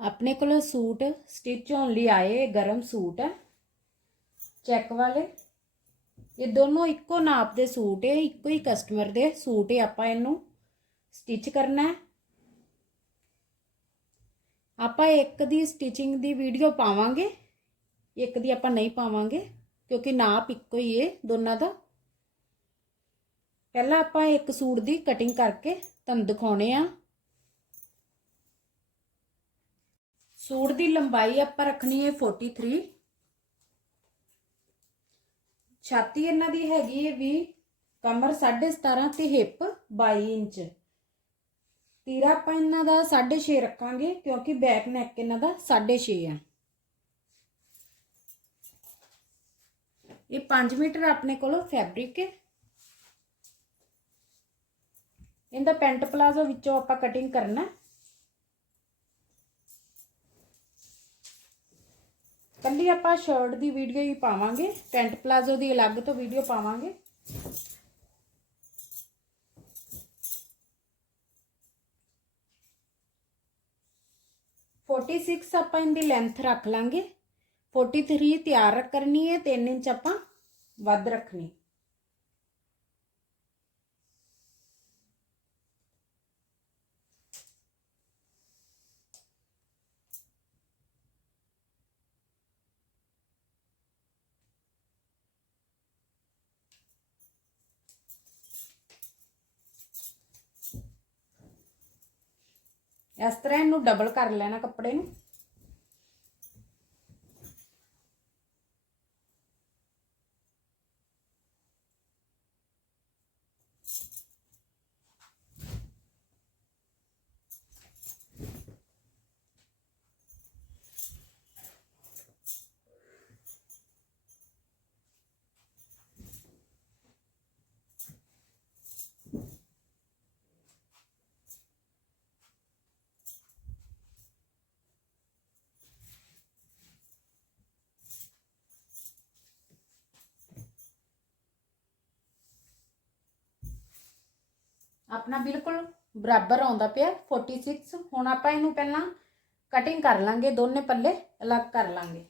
ਆਪਣੇ ਕੋਲ suit stitch ਹੋਣ ਲਈ ਆਏ ਇਹ ਗਰਮ ਸੂਟ ਹੈ। ਚੈੱਕ ਵਾਲੇ। ਇਹ ਦੋਨੋਂ ਇੱਕੋ ਨਾਪ ਦੇ ਸੂਟ ਹੈ, ਇੱਕੋ ਹੀ ਕਸਟਮਰ ਦੇ ਸੂਟ ਹੈ। ਆਪਾਂ ਇਹਨੂੰ ਸਟਿਚ ਕਰਨਾ ਹੈ। ਆਪਾਂ ਇੱਕ ਦੀ ਸਟਿਚਿੰਗ ਦੀ ਵੀਡੀਓ ਪਾਵਾਂਗੇ, ਇੱਕ ਦੀ ਆਪਾਂ ਨਹੀਂ ਪਾਵਾਂਗੇ, ਕਿਉਂਕਿ ਨਾਪ ਇੱਕੋ ਹੀ ਹੈ ਦੋਨਾਂ ਦਾ। ਪਹਿਲਾਂ ਆਪਾਂ ਇੱਕ ਸੂਟ ਦੀ ਕਟਿੰਗ ਕਰਕੇ ਤੁਹਾਨੂੰ ਦਿਖਾਉਣੇ ਆ। ਸੂਟ ਦੀ ਲੰਬਾਈ ਆਪਾਂ ਰੱਖਣੀ ਹੈ 43 ਛਾਤੀ ਇਹਨਾਂ ਦੀ ਹੈਗੀ ਹੈ ਵੀ ਕਮਰ 17.5 ਤੇ ਹਿੱਪ 22 ਇੰਚ। ਤੀਰਾ ਆਪਾਂ ਇਹਨਾਂ ਦਾ 6.5 ਰੱਖਾਂਗੇ ਕਿਉਂਕਿ ਬੈਕ ਨੈਕ ਇਹਨਾਂ ਦਾ 6.5 ਆ। ਇਹ 5 ਮੀਟਰ ਆਪਣੇ ਕੋਲ ਫੈਬਰਿਕ ਹੈ। ਇਹਦਾ ਪੈਂਟ ਪਲਾਜ਼ੋ ਵਿੱਚੋਂ ਆਪਾਂ ਕਟਿੰਗ ਕਰਨਾ ਕੱਲੀ ਆਪਾਂ ਸ਼ਰਟ ਦੀ ਵੀਡੀਓ ਹੀ ਪਾਵਾਂਗੇ ਪੈਂਟ ਪਲਾਜ਼ੋ ਦੀ ਅਲੱਗ ਤੋਂ ਵੀਡੀਓ ਪਾਵਾਂਗੇ। ਫੋਰਟੀ ਸਿਕਸ ਆਪਾਂ ਇਹਦੀ ਲੈਂਥ ਰੱਖ ਲਾਂਗੇ। 43 ਤਿਆਰ ਕਰਨੀ ਹੈ 3 ਇੰਚ ਆਪਾਂ ਵੱਧ ਰੱਖਣੀ। ਇਸ ਤਰ੍ਹਾਂ ਇਹਨੂੰ ਡਬਲ ਕਰ ਲੈਣਾ ਕੱਪੜੇ ਨੂੰ। ਆਪਣਾ ਬਿਲਕੁਲ ਬਰਾਬਰ ਆਉਂਦਾ ਪਿਆ 46 ਹੁਣ ਆਪਾਂ ਇਹਨੂੰ ਪਹਿਲਾਂ ਕਟਿੰਗ ਕਰ ਲਾਂਗੇ, ਦੋਨੇ ਪੱਲੇ ਅਲੱਗ ਕਰ ਲਾਂਗੇ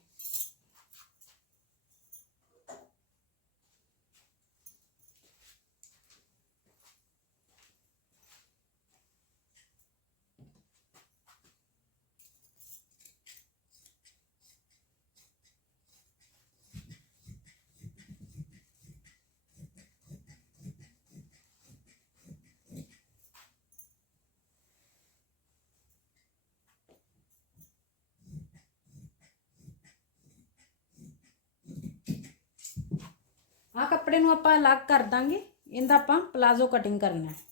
ਆ ਕੱਪੜੇ ਨੂੰ ਆਪਾਂ ਅਲੱਗ ਕਰ ਦਾਂਗੇ। ਇਹਦਾ ਆਪਾਂ ਪਲਾਜ਼ੋ ਕਟਿੰਗ ਕਰਨਾ ਹੈ।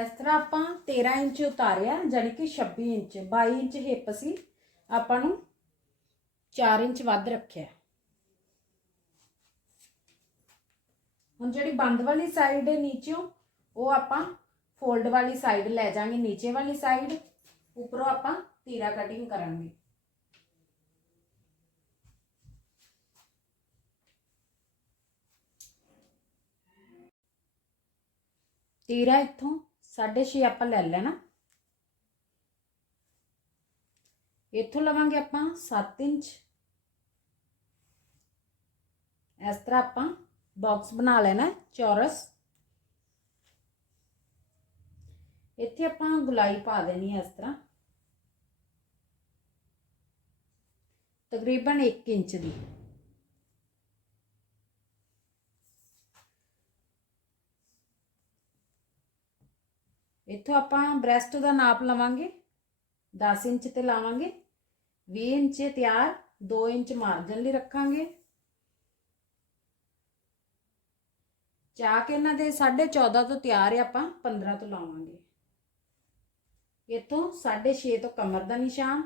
ਇਸ ਤਰ੍ਹਾਂ ਆਪਾਂ 13 ਇੰਚ ਉਤਾਰਿਆ ਜਾਨੀ ਕਿ 26 ਇੰਚ 22 ਇੰਚ ਹਿੱਪ ਸੀ। ਆਪਾਂ ਨੂੰ 4 ਇੰਚ ਵੱਧ ਰੱਖਿਆ। ਹੁਣ ਜਿਹੜੀ ਬੰਦ ਵਾਲੀ ਸਾਈਡ ਹੈ ਨੀਚੋਂ ਉਹ ਆਪਾਂ ਫੋਲਡ ਵਾਲੀ ਸਾਈਡ ਲੈ ਜਾਾਂਗੇ ਨੀਚੇ ਵਾਲੀ ਸਾਈਡ ਉੱਪਰੋਂ ਆਪਾਂ ਤੀਰਾ ਕਟਿੰਗ ਕਰਾਂਗੇ। ਤੀਰਾ ਇੱਥੋਂ 6.5 ਆਪਾਂ ਲੈ ਲੈਣਾ। ਇੱਥੋਂ ਲਵਾਂਗੇ ਆਪਾਂ 7 ਇੰਚ। ਇਸ ਤਰ੍ਹਾਂ ਆਪਾਂ ਬਾਕਸ ਬਣਾ ਲੈਣਾ ਚੌਰਸ। ਇੱਥੇ ਆਪਾਂ ਗੁਲਾਈ ਪਾ ਦੇਣੀ ਹੈ ਇਸ ਤਰ੍ਹਾਂ। ਤਕਰੀਬਨ 1 ਇੰਚ ਦੀ। ਇੱਥੋਂ ਆਪਾਂ ਬ੍ਰੈਸਟ ਦਾ ਨਾਪ ਲਵਾਂਗੇ। 10 ਇੰਚ ਤੇ ਲਾਵਾਂਗੇ। 20 ਇੰਚ ਤਿਆਰ 2 ਇੰਚ ਮਾਰਜਨ ਲਈ ਰੱਖਾਂਗੇ। ਚਾਕ ਇਹਨਾਂ ਦੇ 14.5 ਤੋਂ ਤਿਆਰ ਹੈ ਆਪਾਂ 15 ਤੋਂ ਲਾਵਾਂਗੇ। ਇੱਥੋਂ 6.5 ਤੋਂ ਕਮਰ ਦਾ ਨਿਸ਼ਾਨ।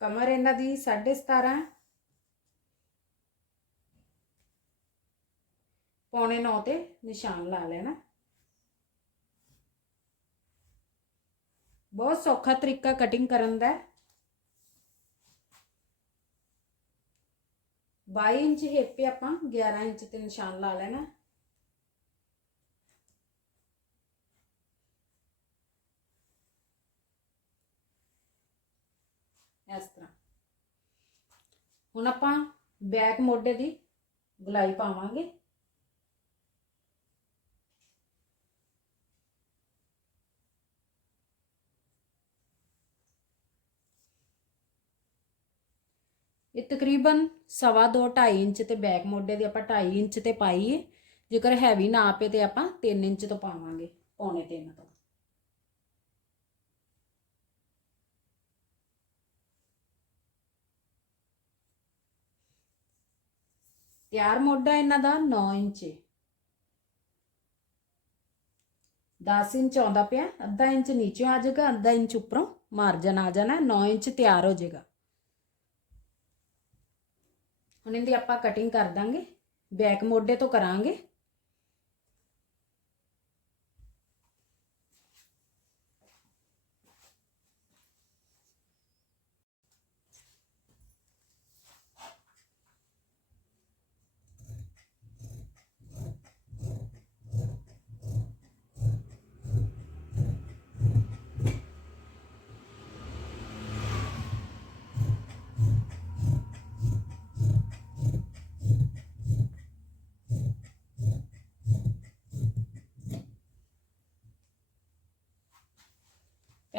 ਕਮਰ ਇਹਨਾਂ ਦੀ 17.5 ਪੌਣੇ 9 ਤੇ ਨਿਸ਼ਾਨ ਲਾ ਲੈਣਾ। ਬਹੁਤ ਸੌਖਾ ਤਰੀਕਾ ਕਟਿੰਗ ਕਰਨ ਦਾ ਹੈ। 22 ਇੰਚ ਹੇਪੇ ਆਪਾਂ 11 ਇੰਚ ਤੇ ਨਿਸ਼ਾਨ ਲਾ ਲੈਣਾ। ਇਸ ਤਰ੍ਹਾਂ। ਹੁਣ ਆਪਾਂ ਬੈਕ ਮੋਢੇ ਦੀ ਗੁਲਾਈ ਪਾਵਾਂਗੇ। ਇਹ ਤਕਰੀਬਨ ਸਵਾ ਦੋ 2.5 ਇੰਚ ਤੇ ਬੈਕ ਮੋਢੇ ਦੀ ਆਪਾਂ 2.5 ਇੰਚ ਤੇ ਪਾਈਏ। ਜੇਕਰ ਹੈਵੀ ਨਾ ਆਪੇ ਤੇ ਆਪਾਂ 3 ਇੰਚ ਤੋਂ ਪਾਵਾਂਗੇ, ਪੌਣੇ 3 ਤੋਂ। ਤਿਆਰ ਮੋਢਾ ਇਹਨਾਂ ਦਾ 9 ਇੰਚ ਹੈ 10 ਇੰਚ ਆਉਂਦਾ ਪਿਆ, ਅੱਧਾ ਇੰਚ ਨੀਚੇ ਆ ਜਾਏਗਾ, ਅੱਧਾ ਇੰਚ ਉੱਪਰੋਂ ਮਾਰਜਨ ਆ ਜਾਣਾ 9 ਇੰਚ ਤਿਆਰ ਹੋ ਜਾਏਗਾ। ਹੁਣ ਇਹਦੀ ਆਪਾਂ ਕਟਿੰਗ ਕਰ ਦਾਂਗੇ ਬੈਕ ਮੋਢੇ ਤੋਂ ਕਰਾਂਗੇ।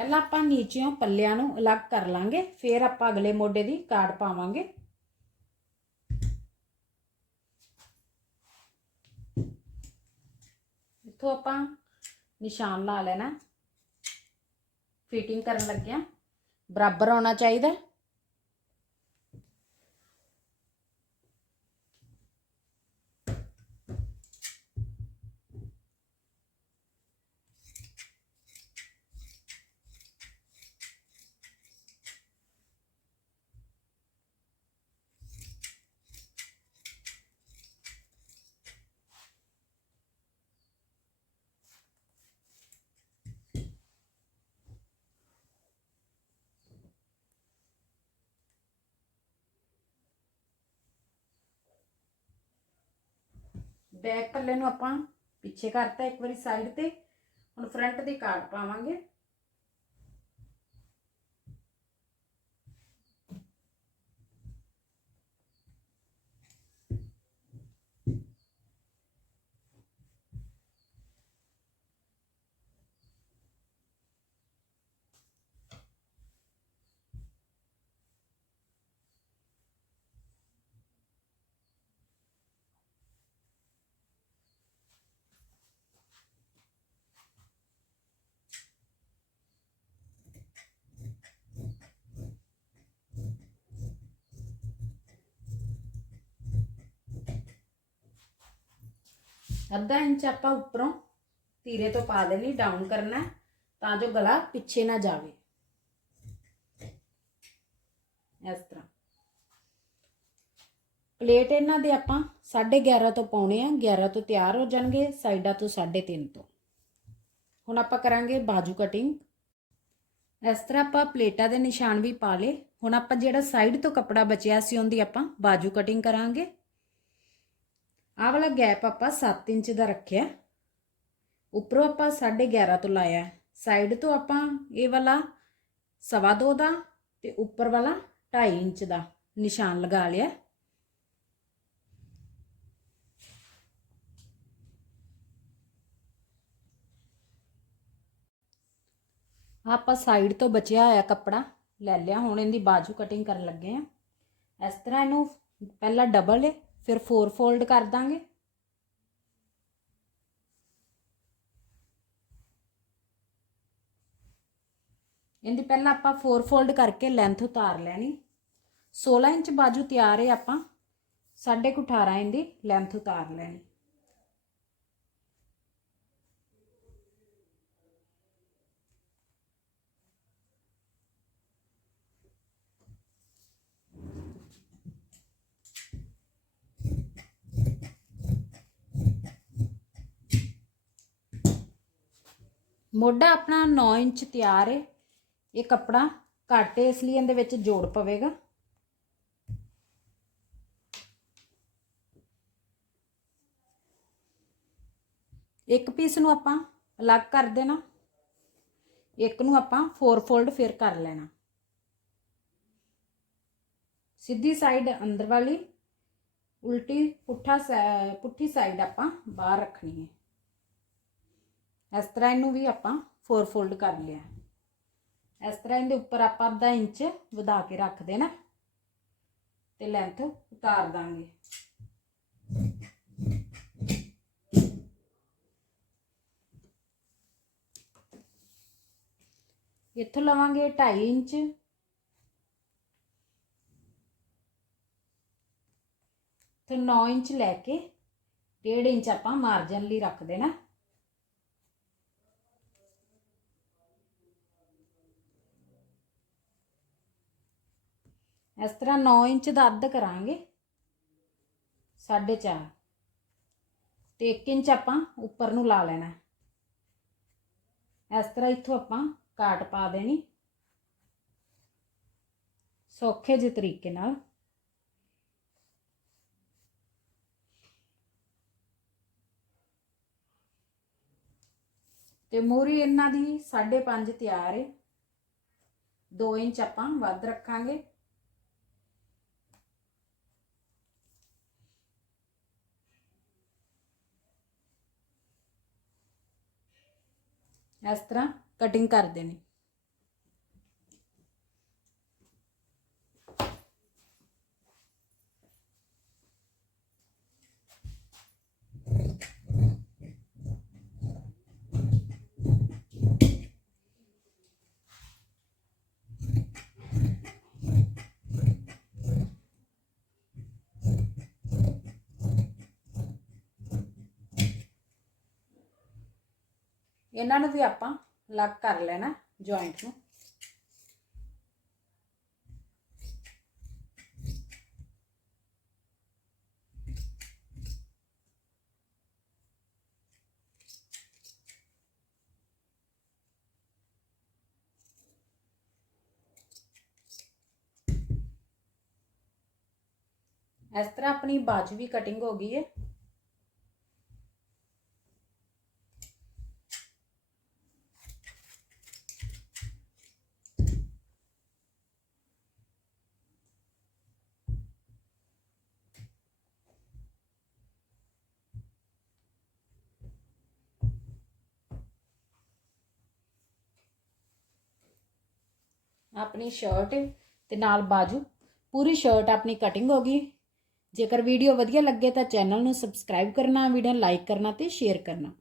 ਪਹਿਲਾਂ ਆਪਾਂ ਨੀਚਿਓਂ ਪੱਲਿਆਂ ਨੂੰ ਅਲੱਗ ਕਰ ਲਾਂਗੇ, ਫਿਰ ਆਪਾਂ ਅਗਲੇ ਮੋਢੇ ਦੀ ਕਾੜ ਪਾਵਾਂਗੇ। ਇੱਥੋਂ ਆਪਾਂ ਨਿਸ਼ਾਨ ਲਾ ਲੈਣਾ। ਫਿਟਿੰਗ ਕਰਨ ਲੱਗਿਆ। ਬਰਾਬਰ ਆਉਣਾ ਚਾਹੀਦਾ। ਬੈਕ ਪੱਲੇ ਨੂੰ ਆਪਾਂ ਪਿੱਛੇ ਕਰਤਾ ਇੱਕ ਵਾਰੀ ਸਾਈਡ ਤੇ। ਹੁਣ ਫਰੰਟ ਦੀ ਕਾਰਡ ਪਾਵਾਂਗੇ। ਅੱਧਾ ਇੰਚ ਆਪਾਂ ਉੱਪਰੋਂ ਤੀਰੇ ਤੋਂ ਪਾ ਦੇਣੀ ਡਾਊਨ ਕਰਨਾ ਤਾਂ ਜੋ ਗਲਾ ਪਿੱਛੇ ਨਾ ਜਾਵੇ। ਇਸ ਤਰ੍ਹਾਂ। ਪਲੇਟ ਇਹਨਾਂ ਦੇ ਆਪਾਂ 11.5 ਤੋਂ ਪਾਉਣੇ ਆ 11 ਤੋਂ ਤਿਆਰ ਹੋ ਜਾਣਗੇ, ਸਾਈਡਾਂ ਤੋਂ 3.5 ਤੋਂ। ਹੁਣ ਆਪਾਂ ਕਰਾਂਗੇ ਬਾਜੂ ਕਟਿੰਗ ਇਸ ਤਰ੍ਹਾਂ ਆਪਾਂ ਪਲੇਟਾਂ ਦੇ ਨਿਸ਼ਾਨ ਵੀ ਪਾ ਲਏ। ਹੁਣ ਆਪਾਂ ਜਿਹੜਾ ਸਾਈਡ ਤੋਂ ਕੱਪੜਾ ਬਚਿਆ ਸੀ, ਉਹਦੀ ਆਪਾਂ ਬਾਜੂ ਕਟਿੰਗ ਕਰਾਂਗੇ। ਆਹ ਵਾਲਾ ਗੈਪ ਆਪਾਂ 7 ਇੰਚ ਦਾ ਰੱਖਿਆ। ਉੱਪਰੋਂ ਆਪਾਂ 11.5 ਤੋਂ ਲਾਇਆ। ਸਾਈਡ ਤੋਂ ਆਪਾਂ ਇਹ ਵਾਲਾ ਸਵਾ ਦੋ ਦਾ ਤੇ ਉੱਪਰ ਵਾਲਾ 2.5 ਇੰਚ ਦਾ ਨਿਸ਼ਾਨ ਲਗਾ ਲਿਆ। ਆਪਾਂ ਸਾਈਡ ਤੋਂ ਬਚਿਆ ਹੋਇਆ ਕੱਪੜਾ ਲੈ ਲਿਆ। ਹੁਣ ਇਹਦੀ ਬਾਜੂ ਕਟਿੰਗ ਕਰਨ ਲੱਗੇ ਆ। ਇਸ ਤਰ੍ਹਾਂ ਇਹਨੂੰ ਪਹਿਲਾਂ ਡਬਲ ਏ। ਫਿਰ 4 ਫੋਲਡ ਕਰ ਦਾਂਗੇ। ਇਹਦੀ ਪਹਿਲਾਂ ਆਪਾਂ 4 ਫੋਲਡ ਕਰਕੇ ਲੈਂਥ ਉਤਾਰ ਲੈਣੀ। 16 ਇੰਚ ਬਾਜੂ ਤਿਆਰ ਹੈ ਆਪਾਂ। 18.5 ਇਹਦੀ ਲੈਂਥ ਉਤਾਰ ਲੈਣੀ। ਮੋਢਾ ਆਪਣਾ 9 ਇੰਚ ਤਿਆਰ ਹੈ ਇਹ ਕੱਪੜਾ ਘੱਟ ਹੈ ਇਸ ਲਈ ਇਹਦੇ ਵਿੱਚ ਜੋੜ ਪਵੇਗਾ। ਇੱਕ ਪੀਸ ਨੂੰ ਆਪਾਂ ਅਲੱਗ ਕਰ ਦੇਣਾ। ਇੱਕ ਨੂੰ ਆਪਾਂ 4 ਫੋਲਡ ਫਿਰ ਕਰ ਲੈਣਾ। ਸਿੱਧੀ ਸਾਈਡ ਅੰਦਰ ਵਾਲੀ, ਉਲਟੀ ਪੁੱਠਾ ਸੈ- ਪੁੱਠੀ ਸਾਈਡ ਆਪਾਂ ਬਾਹਰ ਰੱਖਣੀ ਹੈ ਇਸ ਤਰ੍ਹਾਂ ਇਹਨੂੰ ਵੀ ਆਪਾਂ 4 ਫੋਲਡ ਕਰ ਲਿਆ। ਇਸ ਤਰ੍ਹਾਂ ਇਹਦੇ ਉੱਪਰ ਆਪਾਂ ਅੱਧਾ ਇੰਚ ਵਧਾ ਕੇ ਰੱਖ ਦੇਣਾ ਤੇ ਲੈਂਥ ਉਤਾਰ ਦਾਂਗੇ। ਇੱਥੋਂ ਲਵਾਂਗੇ 2.5 ਇੰਚ। ਤੇ 9 ਇੰਚ ਲੈ ਕੇ 1.5 ਇੰਚ ਆਪਾਂ ਮਾਰਜਨ ਲਈ ਰੱਖ ਦੇਣਾ। ਇਸ ਤਰ੍ਹਾਂ 9 ਇੰਚ ਦਾ ਅੱਧ ਕਰਾਂਗੇ 4.5 ਤੇ 1 ਇੰਚ ਆਪਾਂ ਉੱਪਰ ਨੂੰ ਲਾ ਲੈਣਾ ਇਸ ਤਰ੍ਹਾਂ ਇੱਥੋਂ ਆਪਾਂ ਕਾਟ ਪਾ ਦੇਣੀ। ਸੌਖੇ ਜਿਹੇ ਤਰੀਕੇ ਨਾਲ। ਤੇ ਮੂਰੀ ਇਹਨਾਂ ਦੀ 5.5 ਤਿਆਰ ਹੈ 2 ਇੰਚ ਆਪਾਂ ਵੱਧ ਰੱਖਾਂਗੇ। ਇਸ ਤਰ੍ਹਾਂ ਕਟਿੰਗ ਕਰ ਦੇਣੀ ਇਹਨਾਂ ਨੂੰ ਵੀ ਆਪਾਂ ਅਲੱਗ ਕਰ ਲੈਣਾ ਜੁਆਇੰਟ ਨੂੰ। ਇਸ ਤਰ੍ਹਾਂ ਆਪਣੀ ਬਾਜੂ ਵੀ ਕਟਿੰਗ ਹੋ ਗਈ ਹੈ। ਆਪਣੀ ਸ਼ਰਟ ਤੇ ਨਾਲ ਬਾਜੂ। ਪੂਰੀ ਸ਼ਰਟ ਆਪਣੀ ਕਟਿੰਗ ਹੋ ਗਈ। ਜੇਕਰ ਵੀਡੀਓ ਵਧੀਆ ਲੱਗੇ ਤਾਂ ਚੈਨਲ ਨੂੰ ਸਬਸਕ੍ਰਾਈਬ ਕਰਨਾ ਵੀਡੀਓ ਨੂੰ ਲਾਈਕ ਕਰਨਾ ਤੇ ਸ਼ੇਅਰ ਕਰਨਾ।